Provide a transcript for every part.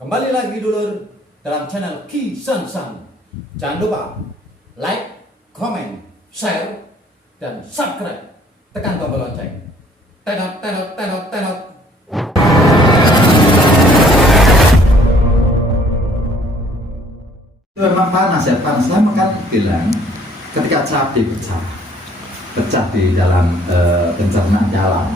Kembali lagi dulur dalam channel Ki San San. Jangan lupa like, comment, share, dan subscribe. Tekan tombol lonceng. Tenot, tenot, tenot, tenot. Itu memang panas ya, panas. Lama kan bilang ketika cabai pecah di dalam pencernaan dalam,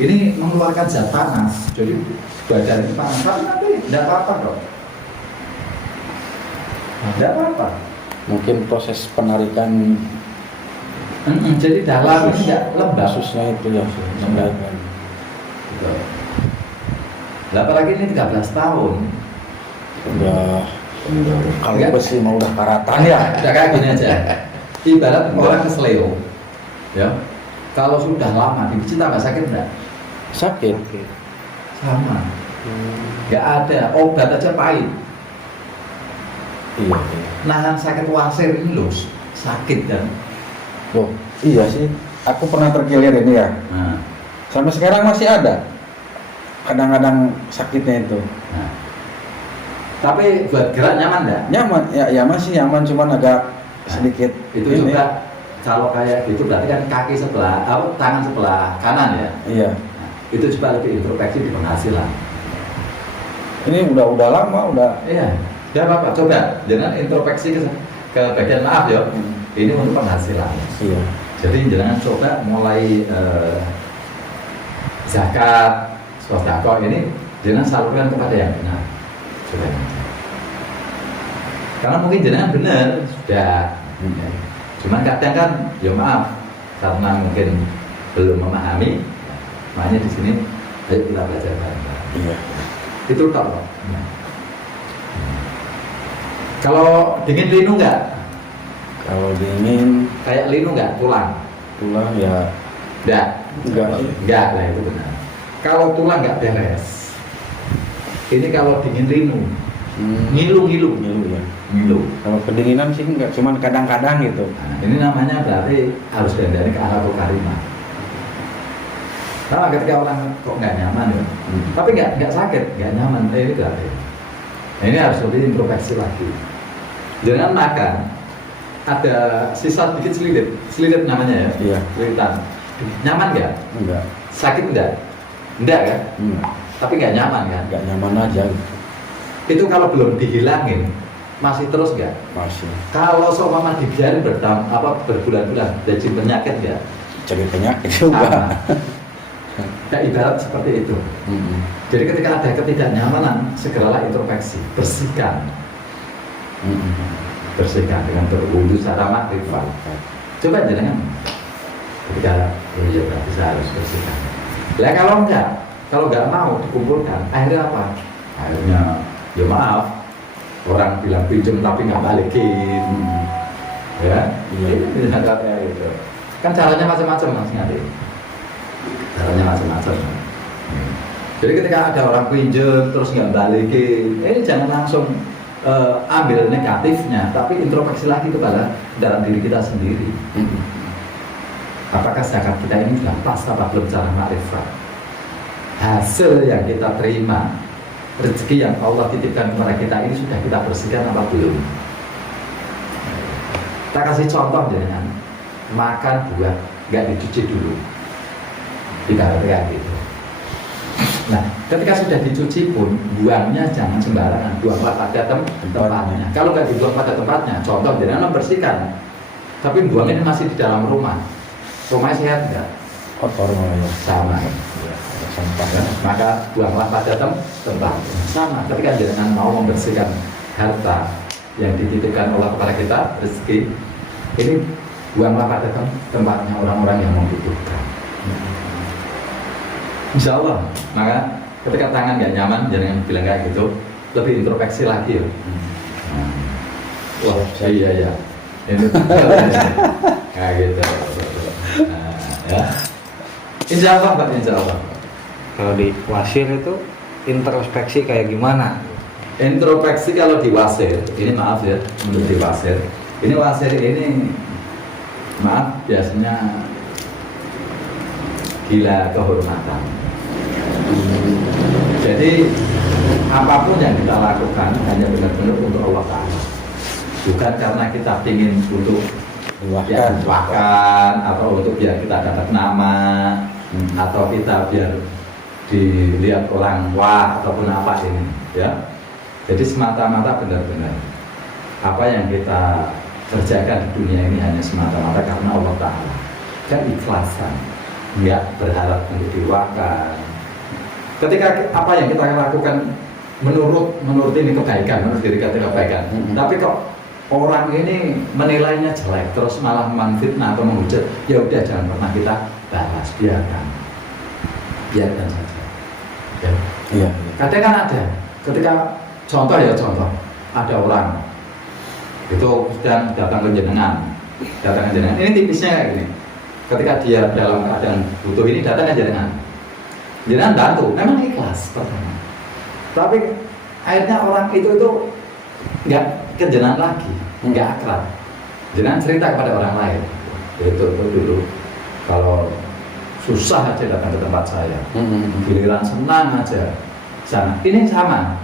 ini mengeluarkan zat panas, jadi badan ini panas. Tapi nanti tidak apa-apa dong, tidak apa-apa. Mungkin proses penarikan Jadi dalam ini tidak lembab. kasusnya itu ya menarikan. Lah, apalagi ini 13 tahun. Udah kalau Enggak. besi mau udah karatan ya. Udah kayak gini aja. Ibarat orang kesleo, ya. Kalau sudah lama dipijit tambah sakit enggak? Sakit. Sama. Nggak ada, obat aja pahit. Iya. Nahan sakit wasir ini loh, sakit kan. Oh iya sih. Aku pernah terkilir ini ya. Nah, Sampai sekarang masih ada. Kadang-kadang sakitnya itu. nah. Tapi buat gerak nyaman nggak? Nyaman ya masih nyaman cuman agak sedikit Itu ini. juga kalau kayak gitu berarti kan kaki sebelah, tangan sebelah kanan ya. Iya. Nah, itu juga lebih introspeksi di penghasilan. Ini udah lama udah. Iya. Ya apa-apa, coba jangan introspeksi ke bagian maaf ya. Ini untuk penghasilan. Iya. Jadi jangan coba mulai zakat, sodako ini jangan salurkan kepada yang benar. Coba. Karena mungkin jangan benar sudah. Cuman kadang kan, ya maaf, karena mungkin belum memahami, makanya di sini ayo kita belajar bareng-bareng. Iya. Itu tak loh. Kalau dingin linu nggak? Kalau dingin Kayak linu nggak? Tulang? tulang ya Nggak? enggak sih. Nggak lah, itu benar. Kalau tulang nggak beres, ini kalau dingin linu, ngilu. ya. Ngilu. Kalau kedinginan sih enggak, cuman kadang-kadang gitu. Nah, ini namanya berarti harus dari ke arah karimah. Nah, ketika orang kok nggak nyaman ya, tapi nggak sakit, nggak nyaman, ini berarti. Nah, ini harus lebih introspeksi lagi. Jangan makan, ada sisa sedikit selilit namanya ya, Iya. selilitan. Nyaman nggak? Enggak. Sakit nggak? Nggak kan? Enggak. Tapi nggak nyaman kan? Enggak nyaman aja Itu kalau belum dihilangin, masih terus nggak? masih. Kalau seumpama dibiarin berbulan-bulan, jadi penyakit nggak? Jadi penyakit juga. Ya, ibarat seperti itu. Jadi ketika ada ketidaknyamanan, segeralah introspeksi, bersihkan dengan berwudu secara makrifat. Coba jangan ketika ya berarti saya harus bersihkan. Lah kalau nggak mau dikumpulkan, akhirnya apa? Akhirnya ya maaf, orang bilang pinjam tapi nggak balikin, ya. Iya. Ini bisa kayak gitu. Kan caranya macam-macam Mas Ngadi. Caranya macam-macam. Jadi ketika ada orang pinjam terus nggak balikin, ini jangan langsung ambil negatifnya, tapi introspeksi lagi kepada dalam diri kita sendiri. Apakah zakat kita ini sudah pas apa belum cara makrifat? Hasil yang kita terima, rezeki yang Allah titipkan kepada kita ini sudah kita bersihkan apa belum? Kita kasih contoh dengan makan buah nggak dicuci dulu, ibaratnya kayak gitu. Nah, ketika sudah dicuci pun buangnya jangan sembarangan, buanglah pada tempatnya. Kalau nggak dibuang pada tempatnya, contoh dengan membersihkan, tapi buangnya masih di dalam rumah, rumahnya sehat nggak? Kotor malah ya. Sama. Sampah. Ya, maka buanglah pada tempat. Sama, ketika jangan mau membersihkan harta yang dititipkan Allah kepada kita, rezeki, ini buanglah pada tempatnya orang-orang yang membutuhkan. Insya Allah, maka ketika tangan nggak nyaman, jangan bilang kayak gitu, lebih introspeksi lagi ya. Wah, iya. Ini kayak gitu. Nah, ya. Insya Allah, Pak, insya Allah. Kalau di wasir itu introspeksi kayak gimana? Introspeksi kalau di wasir, ini maaf ya, untuk di wasir. Ini wasir ini, maaf, biasanya gila kehormatan. Jadi apapun yang kita lakukan hanya benar-benar untuk Allah Ta'ala, bukan karena kita ingin untuk ya, bahkan atau untuk biar kita dapat nama atau kita biar dilihat orang wah ataupun apa ini ya. Jadi semata-mata benar-benar apa yang kita kerjakan di dunia ini hanya semata-mata karena Allah Ta'ala, keikhlasan, nggak berharap untuk diwakil. Ketika apa yang kita lakukan menurut ini kebaikan, menurut diri kita kebaikan, tapi kok orang ini menilainya jelek, terus malah menfitnah atau menghujat, ya udah jangan pernah kita balas, biarkan saja. Ya. Iya. Kadang kan ada, ketika contoh ada orang itu sedang datang ke jenengan, ini tipisnya kayak gini. Ketika dia dalam keadaan butuh ini datang ke jenengan bantu, memang ikhlas pertama. Tapi akhirnya orang itu nggak ke jenengan lagi, nggak akrab. Jenengan cerita kepada orang lain, itu dulu kalau susah aja datang ke tempat saya, giliran senang aja sana. Ini sama,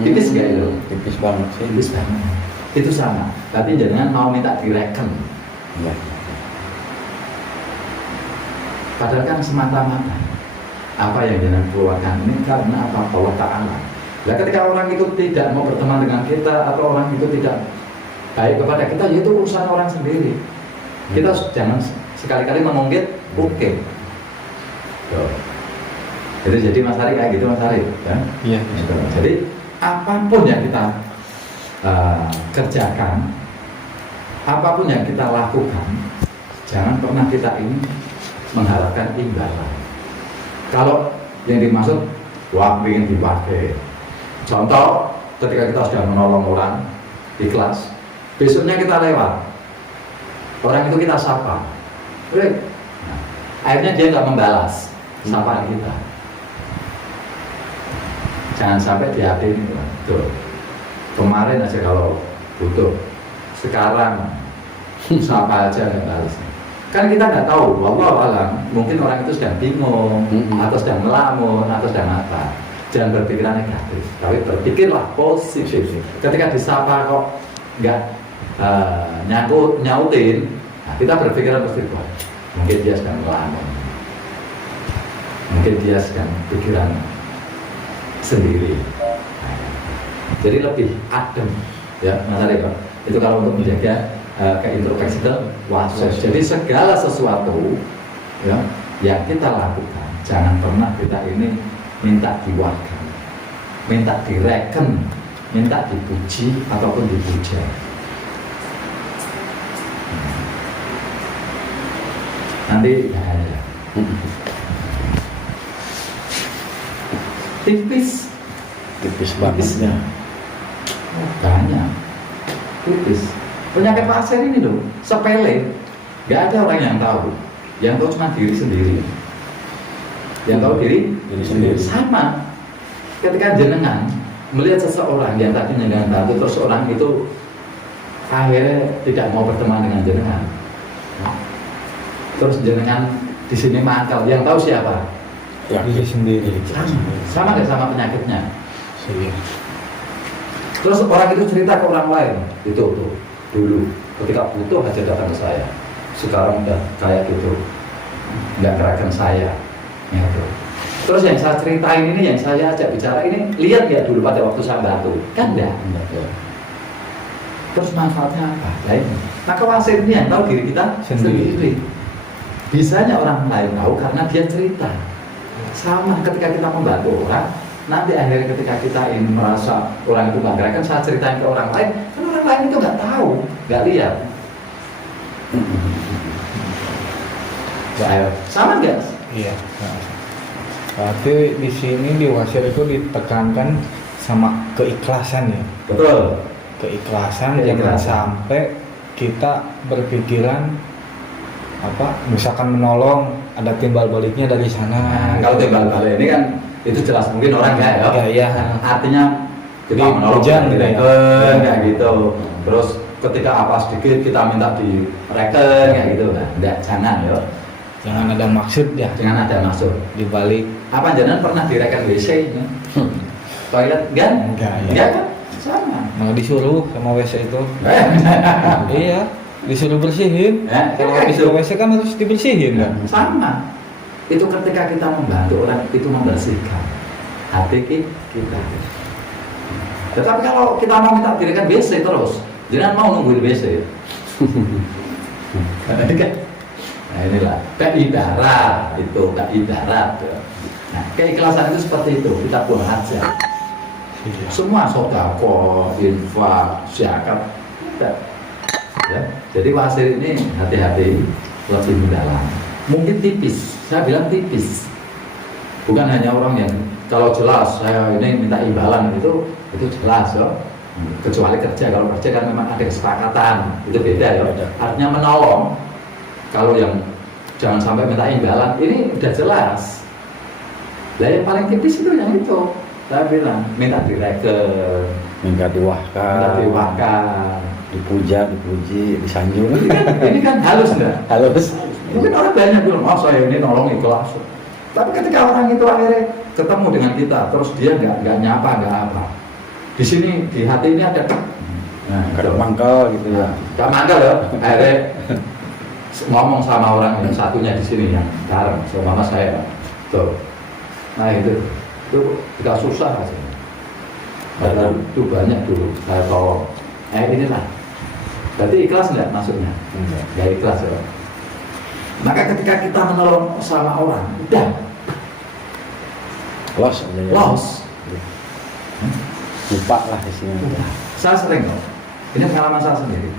tipis nggak itu? Tipis banget sih. Tipis banget. Itu sama. Tapi jangan mau minta direken. Iya. Padahal kan semata-mata apa yang jangan keluarkan ini karena apa? Allah Ta'ala. Nah, ketika orang itu tidak mau berteman dengan kita atau orang itu tidak baik kepada kita, ya itu urusan orang sendiri. Kita jangan sekali-kali mengunggit oke. Jadi Mas Ari kayak gitu Mas Ari, ya? Iya. Jadi apapun yang kita kerjakan, apapun yang kita lakukan, jangan pernah kita ini mengharapkan imbalan. Kalau yang dimaksud wah ingin dipakai, contoh ketika kita sudah menolong orang ikhlas, besoknya kita lewat, orang itu kita sapa, akhirnya dia nggak membalas sapaan kita. Jangan sampai di hati ini tuh. Kemarin aja kalau butuh, sekarang sapa aja nggak balas. Kan kita nggak tahu, wallahu alam, mungkin orang itu sedang bingung, atau sedang melamun, atau sedang apa. Jangan berpikiran negatif, tapi berpikirlah positif. Ketika disapa kok nggak nyautin, nah, kita berpikiran positif. Mungkin dia sedang melamun, mungkin dia sedang pikiran sendiri. Jadi lebih adem, ya Mas Ari, itu kalau untuk menjaga keintrospeksi wasos. Jadi segala sesuatu ya yang kita lakukan jangan pernah kita ini minta diwakil, minta direken, minta dipuji ataupun dipuja. Nanti ya. Tipis bangetnya. Banyak tipis. Penyakit pasir ini loh sepele, nggak ada orang yang tahu cuma diri sendiri, yang tahu diri sendiri. Sama ketika jenengan melihat seseorang yang tadi jenengan bantu, terus orang itu akhirnya tidak mau berteman dengan jenengan, terus jenengan di sini mangkal, yang tahu siapa? Ya, diri sendiri. Sama nggak sama penyakitnya? Terus orang itu cerita ke orang lain, itu tuh dulu ketika butuh aja datang ke saya, sekarang udah kayak gitu, nggak gerakan saya, gitu. Terus yang saya ceritain ini, yang saya ajak bicara ini, lihat ya dulu pada waktu saya bantu, kan enggak. Terus manfaatnya apa? Lain. Maka wasir ini yang tahu diri kita sendiri. Bisanya orang lain tahu karena dia cerita. Sama ketika kita membantu orang, nanti akhirnya ketika kita ingin merasa orang itu nggak gerakan, saya ceritain ke orang lain, kan orang lain itu nggak tahu, nggak lihat. Sama nggak? Iya. Berarti di sini di wasir itu ditekankan sama keikhlasan ya. Betul. Keikhlasan. Jangan sampai kita berpikiran misalkan menolong ada timbal baliknya dari sana. Nah, kalau timbal balik ini kan itu jelas mungkin orang ya. Iya. Artinya kita menolong kayak gitu. Terus ketika apa sedikit kita minta direken kayak gitu. Nah, jangan ya. Jangan ada maksud ya. Jangan ada maksud di balik. Apa jangan pernah direken WC? toilet kan? Enggak, ya. Enggak kan? Sama. Malah disuruh sama WC itu. Eh, Iya, disuruh bersihin. Kalau habis ke WC kan harus dibersihin kan. sama. Itu ketika kita membantu orang itu membersihkan hati kita. Tetapi kalau kita mau minta dirikan WC terus, jangan mau nungguin WC. Nah inilah keibarat itu keibarat. Nah keikhlasan itu seperti itu, kita buang aja. Semua sodako, infak, zakat, tidak. Ya, jadi wasir ini hati-hati lebih mendalam. Mungkin tipis, saya bilang tipis. Bukan hanya orang yang kalau jelas saya ini minta imbalan itu jelas ya. Kecuali kerja, kalau kerja kan memang ada kesepakatan, itu beda ya. Artinya menolong. Kalau yang jangan sampai minta imbalan, ini udah jelas. Lah yang paling tipis itu yang itu. Saya bilang minta direken, minta diwakkan, dipuja, dipuji, disanjung. Ini kan halus enggak? Halus. Mungkin orang banyak bilang, oh saya ini nolong ikhlas. Tapi ketika orang itu akhirnya ketemu dengan kita, terus dia nggak nyapa, nggak apa. Di sini di hati ini ada Kadang mangkal gitu ya. Gak mangkal ya. Akhirnya ngomong sama orang yang satunya di sini yang bareng, sama saya. Tuh. Nah itu kita susah aja. Padahal itu banyak dulu saya tahu. Inilah. Berarti ikhlas nggak maksudnya? Nggak ikhlas ya. Maka ketika kita menolong sama orang, udah Los aja ya. los. Lupa lah isinya. Saya sering kok. Ini pengalaman saya sendiri.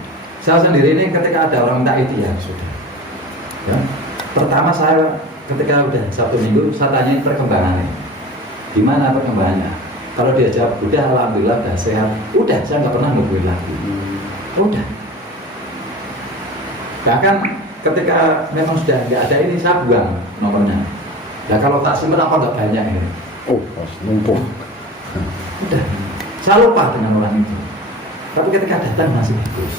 Saya sendiri ini ketika ada orang minta itu ya sudah. Ya. Pertama saya ketika udah 1 minggu saya tanyain perkembangannya. Gimana perkembangannya? Kalau dia jawab udah alhamdulillah udah sehat. Udah saya nggak pernah ngubungin lagi. Udah. Bahkan ketika memang sudah nggak ada ini saya buang nomornya. Ya kalau tak simpen apa nggak banyak ini. Oh, numpuk. Udah. Saya lupa dengan orang itu. Tapi ketika datang masih bagus.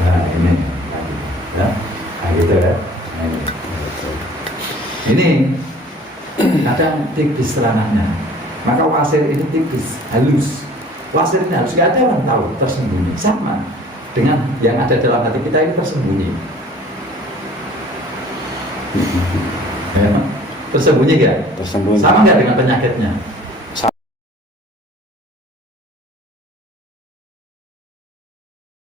Nah ini, ya, nah gitu ya. Nah, ini kadang tipis serangannya. Maka wasir ini tipis, halus. Wasir ini halus, nggak ada orang tahu, tersembunyi. Sama dengan yang ada dalam hati kita ini tersembunyi. Ya, tersembunyi nggak? Tersembunyi. Sama nggak dengan penyakitnya?